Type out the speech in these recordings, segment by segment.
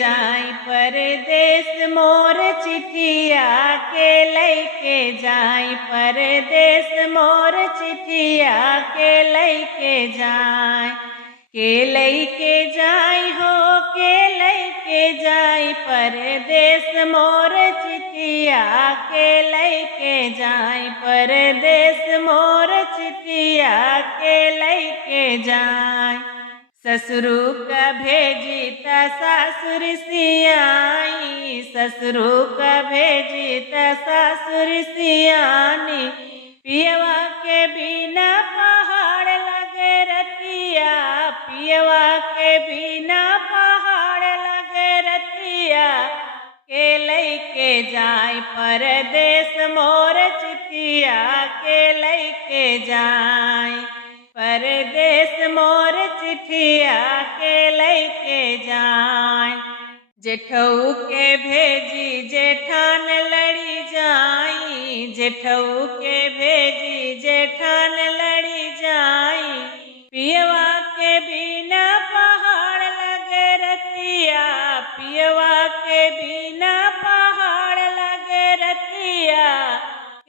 जाई परदेस मोर चिट्ठिया के लैके जाई परदेस मोर चिट्ठिया के लैके जाई के लैके जाई हो के लैके जाई परदेस मोर चिट्ठिया के लैके जाई परदेस मोर चिट्ठिया के लैके जाई ससुरु का भेजी त सासुर सियाई ससुरु का भेजी त सासुर सियानी पियवा के बिना पहाड़ लगे रतिया पियवा के बिना पहाड़ लगे रतिया के लैके जाई परदेस मोर चिट्ठिया के लैके जाई परदेस मोर चिट्ठिया के लैके जाई जेठऊ के भेजी जेठान लड़ी जाई जेठऊ के भेजी जेठान लड़ी जाई पियवा के बिना पहाड़ लगे रतिया पियवा के बिना पहाड़ लगे रतिया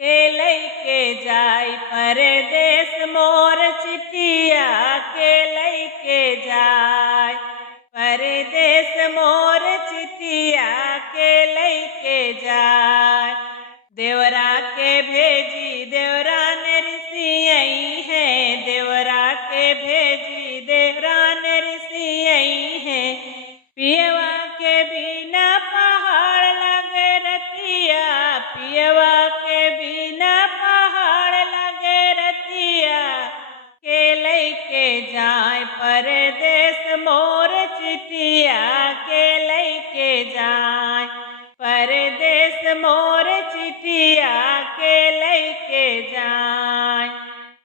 के लैके जाई परदेस मोर चिट्ठिया के लैके जाई परदेस मोर